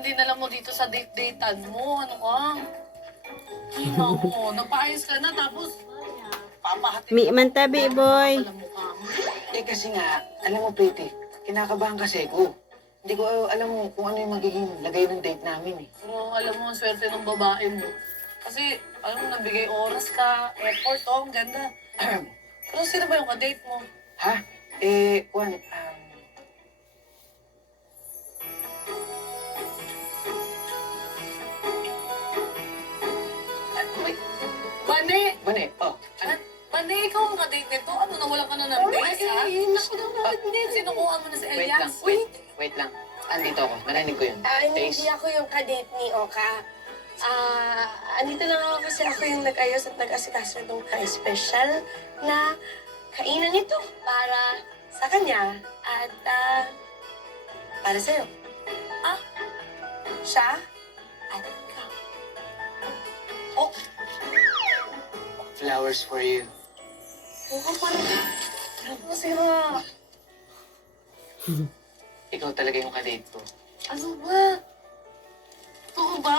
din alam mo dito sa date-datean mo. Ano ka? Ay, nako. Nagpaayos ka na tapos papahatid Mi man tabi, boy. pala mukha mo. Kasi nga, alam mo, Pretty, kinakabahan kasi ko. Hindi ko alam mo kung ano yung magiging lagay ng date namin eh. Pero alam mo, ang swerte ng babae mo. Kasi, alam mo, nabigay oras ka, effort, oh, ang ganda. Pero sino ba yung ka-date mo? Ha? Juan, Wait, Bane! Bane, oh, ano? Bane, ikaw ang ka-date nito? Ano, nawalan ka na ng date, ha? naku naman din. Sinukuha mo na si Wait lang, Elias. wait lang. Andito ako, narinig ko yun. Hindi Taste. ako yung kadate ni Oka. Andito lang ako kasi ako yung nag-ayos at nag-asikaso itong special na kainan nito para sa kanya at para sa'yo. Ah, siya at ikaw. Oh, Flowers for you. Oo, parang masira. Ikaw talaga yung kadate ko. ano ba? Totoo ba?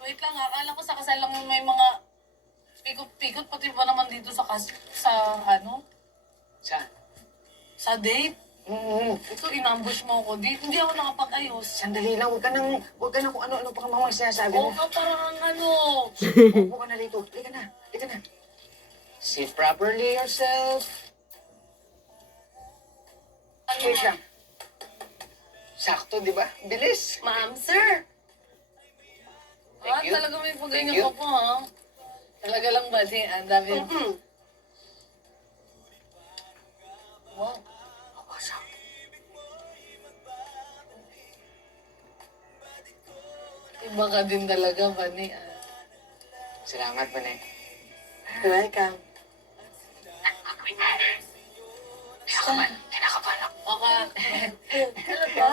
Wait lang, akala ko sa kasal lang may mga pikot-pikot, pati ba naman dito sa Saan? sa date? Mm, Ito, inambush mo ako dito. Hindi ako nakapag-ayos. Sandali lang, huwag ka nang kung ano-ano pa mga sinasabi Oo mo. ka, parang ano. Upo ka na rito. Halika na. Sit properly yourself. Wait lang. Sakto, di ba? Bilis. Ma'am, sir. Thank you. Talaga may Thank pagganyan you. ka po, ha? Talaga lang ba? Ang dami. Wow. Iba ka din talaga, Bani. Salamat, Bane. You're welcome. Kinakabahan ako. Baka,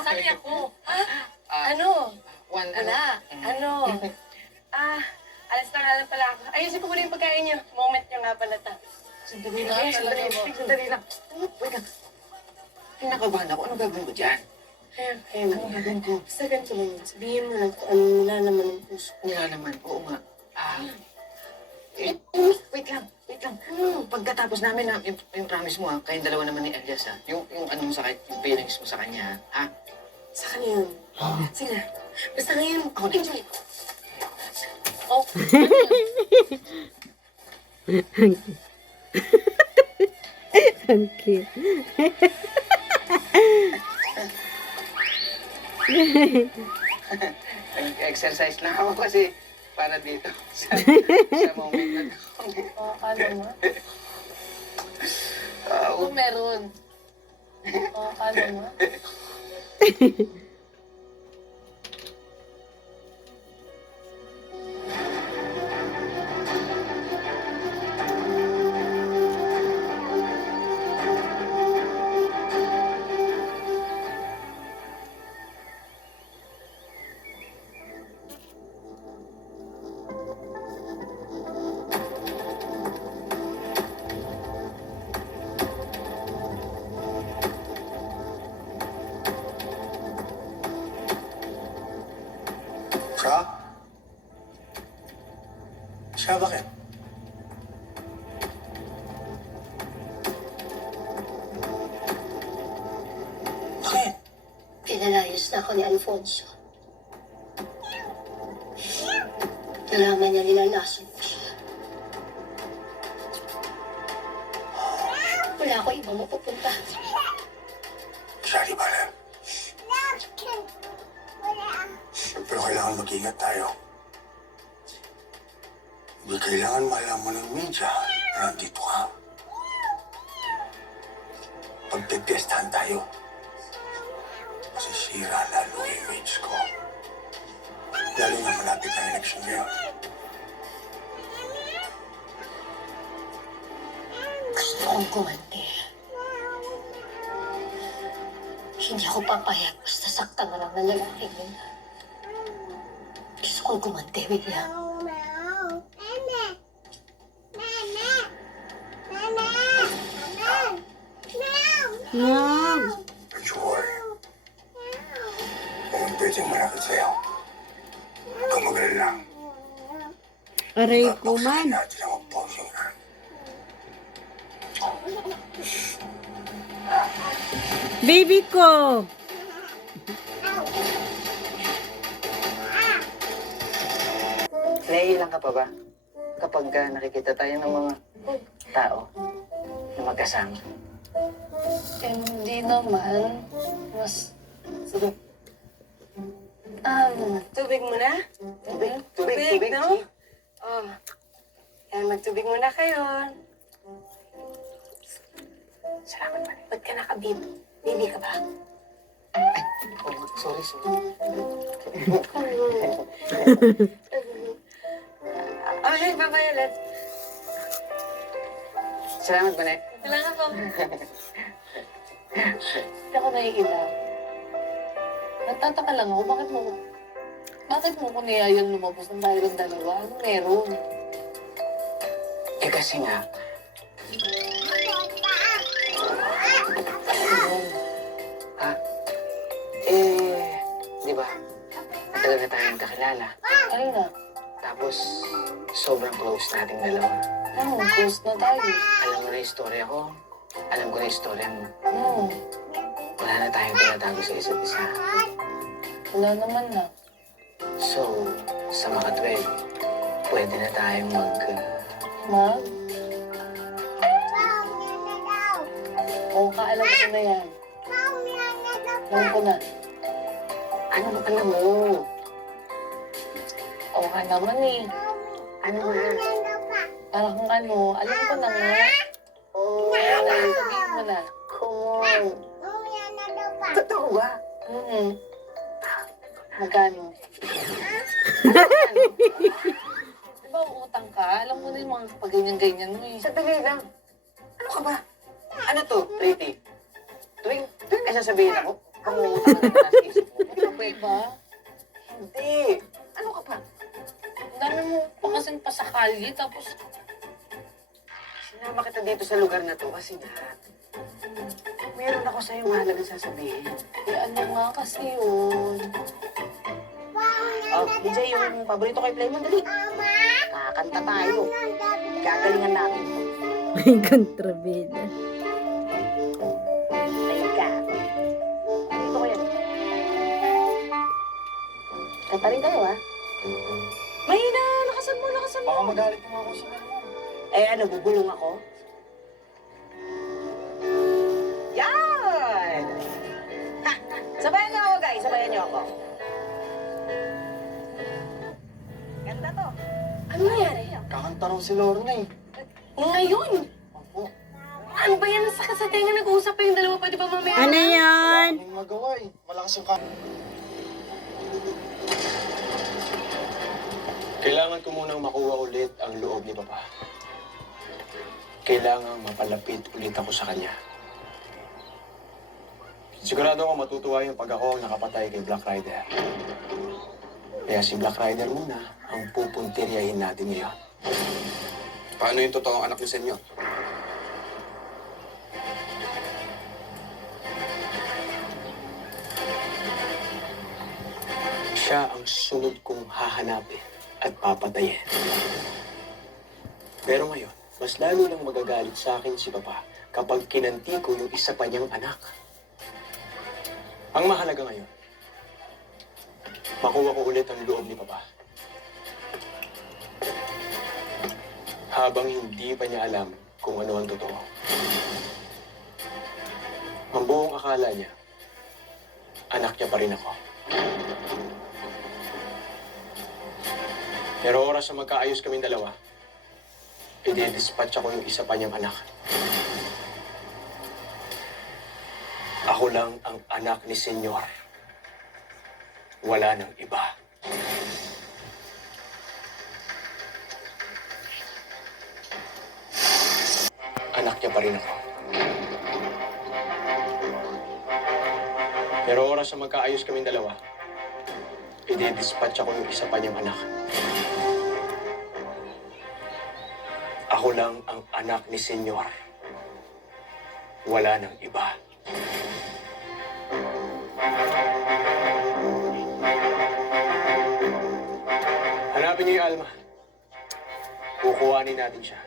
sali ako. Ano? Juan, Wala. Ano? Alas na nga lang pala ako. Ayusin ko muna yung pagkain niyo. Moment niyo nga pala ta. Sandali lang. Wait lang. Kinakabahan ako. Anong gagawin ko dyan? Ayun. Anong gagawin ko? Basta ganito lang. Sabihin mo lang kung ano nila naman ang puso. Wala naman. Oo nga. Wait lang. Pagkatapos namin, yung promise mo, kayong dalawa naman ni Elias, ha? Yung ano mo sa kanya, yung feelings mo sa kanya, ha? Sa kanya yun. Sige na. Basta ngayon, Ako na. enjoy. Oh, Ang cute. Exercise lang ako kasi para dito sa moment na to. ano mo? Ano meron? Ano mo? Siya? Siya, bakit? Bakit? Pinalayos na ako ni Alfonso. Nalaman niya nilalason ko siya. Wala ako ibang mapupunta. Siya, di ba alam? Pero kailangan mag-ingat tayo. Hindi kailangan malaman ng media na nandito ka. Pagtetestahan tayo. Masisira lalo yung image ko. Lalo na malapit ang eleksyon ngayon. Gusto kong kumante. Hindi ako papayag basta saktan na lang ng lalaking yun. Gusto kong kumante, William. Mom! Don't you worry. sadyang malapit sa'yo. Huwag kang mag-alala. Aray ko Babuksan man. natin ang puso na. Baby ko. Naiilang ka pa ba? Kapag nakikita tayo ng mga tao na magkasama. Hindi naman. Mas... Tubig muna? Tubig, no? Oh. Yan, magtubig muna kayo. Salamat pa rin. Ba't ka nakabib? Baby ka ba? Oh, sorry. Okay, bye-bye ulit. Salamat, Banet. Kailangan ko. Hindi ako naiilang. Nagtataka lang ako, bakit mo ko niyayan lumabas ng tayong dalawa? Ano meron? Eh kasi nga, ha? Di ba? Matagal na tayong kakilala. Ay na. Tapos, sobrang close nating dalawa. Close na tayo. Alam mo na yung istorya ko. Alam ko na yung istorya mo. Wala na tayong tinatago sa isa't isa. Wala naman na. So, sa mga 12, pwede na tayong Mag? Oo, alam ko na yan. Alam ko na. Ano ba alam mo? Oo ka naman eh. Ano nga? Parang ano, alam ko na nga. Oh, Sabihin mo na. cool. Totoo ba? Magkano? Diba utang ka? Alam mo na yung mga pag ganyan-ganyan mo eh. Sandali lang. Ano ka ba? Ano to, Pretty? Tuwing may sasabihin ako, pangungutang na nasa isip mo. Okay ba? Hindi. Ano ka ba? Ang dami mo pa kasing pasakali, tapos Sinama kita dito sa lugar na to kasi nga, meron ako sa'yo mahalagang sasabihin. eh ano nga kasi yun. Oh, DJ, yung paborito ko i-play mo, dali. Kakanta tayo. Gagalingan natin. May kontrabida. Ayun ka. Dito ko yan. Kanta rin tayo, ha? Mahina! Lakasan mo! Baka magalit mo ako sa ano. Eh, ano, bubulong ako? Yan! Ha! Sabayan niyo ako, guys. Sabayan niyo ako. Ganda to. Ano nangyari? Kakanta raw si Lorna eh. Ngayon! Opo. Ano ba yan? Sakit sa tenga. Nag-uusap pa yung dalawa. Pwede ba mamaya? Ano yan? Wala kaming magawa eh. Malakas yung kanta. Kailangan ko munang makuha ulit ang loob ni Papa. Kailangan mapalapit ulit ako sa kanya. Sigurado ako matutuwa yung pag ako ang nakapatay kay Black Rider. Kaya si Black Rider muna ang pupuntiryahin natin ngayon. Paano yung totoong anak ni Senyor? Siya ang sunod kong hahanapin at papatayin. Pero ngayon, mas lalo lang magagalit sa akin si Papa kapag kinanti ko yung isa pa niyang anak. Ang mahalaga ngayon, makuha ko ulit ang loob ni Papa. Habang hindi pa niya alam kung ano ang totoo. Ang buong akala niya, anak niya pa rin ako. Pero oras na magkaayos kaming dalawa, i-dispatch ako yung isa pa niyang anak. Ako lang ang anak ni Senyor. Wala nang iba. Anak niya pa rin ako. Pero oras na magkaayos kaming dalawa, i-dispatch ako yung isa pa niyang anak. Ako lang ang anak ni Senyor. Wala nang iba. Hanapin niyo yung Alma. Kukuhanin natin siya.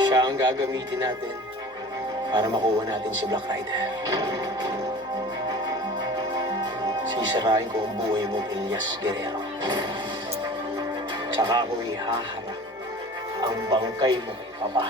Siya ang gagamitin natin para makuha natin si Black Rider. Sisirain ko ang buhay mo, Elias Guerrero. Tsaka ako ihaharap ang bangkay mo kay Papa.